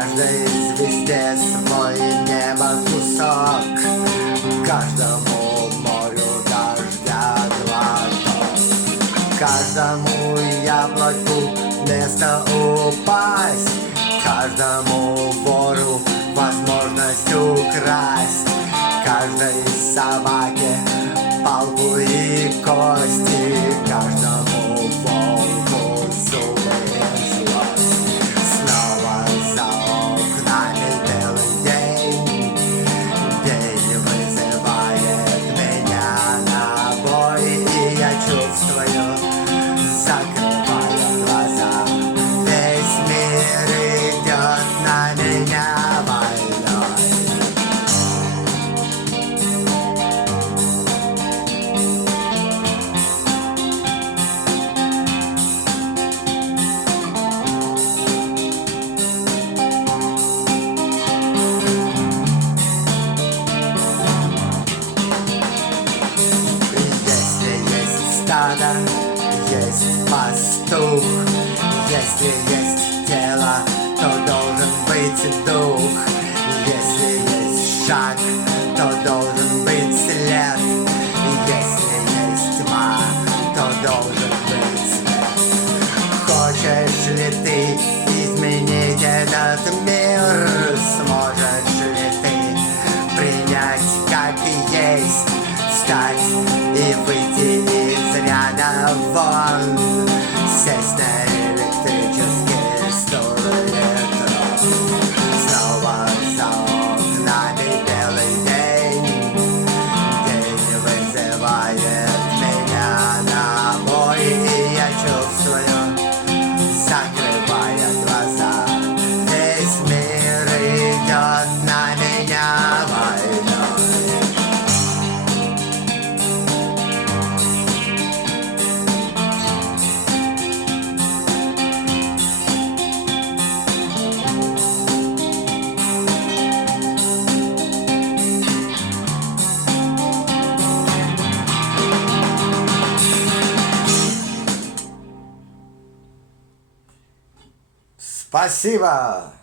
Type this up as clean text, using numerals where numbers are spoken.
Каждой звезде свой небо кусок, каждому морю дождя глоток, каждому яблоку место упасть, каждому вору возможность украсть, каждой собаке палку и кости, каждому волку зубы и злость. Снова за окнами белый день, день вызывает меня на бой, и я чувствую, закрывая глаза, весь мир идет на меня войной. Стадо, есть пастух, если есть тело, то должен быть дух, если есть шаг, то должен быть след, если есть тьма, то должен быть свет. Хочешь ли ты изменить этот мир? Сможешь ли ты принять как есть, встать и выйти из ряда вон, сесть на электрический стул электрон? Снова за окнами белый день, день вызывает меня на бой, и я чувствую, закрывая глаза, весь мир идет на меня войной. Спасибо!